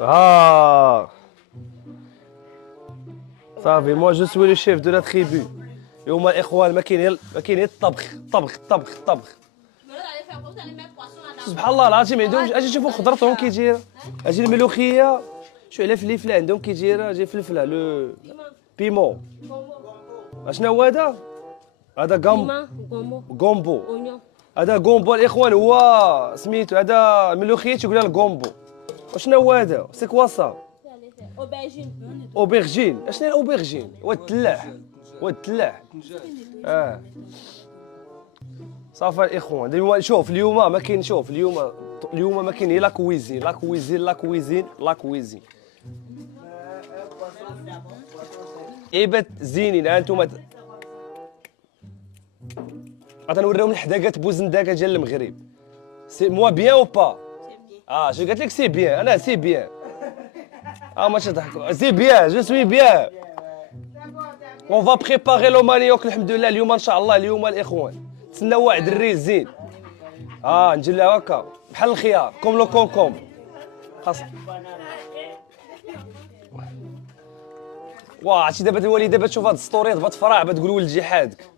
ها صافي موا جو سوي لو شيف دو لا تريبو. اليوم الاخوان ما كاين الطبخ طبخ طبخ طبخ. سبحان الله العظيم عندهم اجي شوفوا خضرتهم كي دايره. اجي الملوخيه شو على فلفله عندهم كي دايره. اجي فلفله لو بيمون. اشنو هو هذا؟ هذا غومبو. هذا غومبو الاخوان هو سميتو هذا ملوخيه تيقولها الغومبو. وشنو هو هذا؟ سي كوا سا؟ اوبرجين. اشنو الاوبرجين؟ هو التلاح. صافي الاخوان اليوم شوف اليوم ما كاين. شوف اليوم ما كاين لا كويزين. عيبات زينين. انتم غنوريهم الحداقات بوزنداقه ديال المغرب. سي موا بيان او با؟ جو قالت لك سي بيان. انا سي بيان. ما تضحكوا. سي بيان جو سوي بيان. اون فا بريباري لو مانيوك الحمد لله اليوم ان شاء الله. اليوم الاخوان تسناو واحد الريز زين. نجلها هكا بحال الخيار كوم لو كونكوم. خاص عرفتي دابا الوالده تشوف هاد السطوريات بتفرح بتقول ولد جي حادك.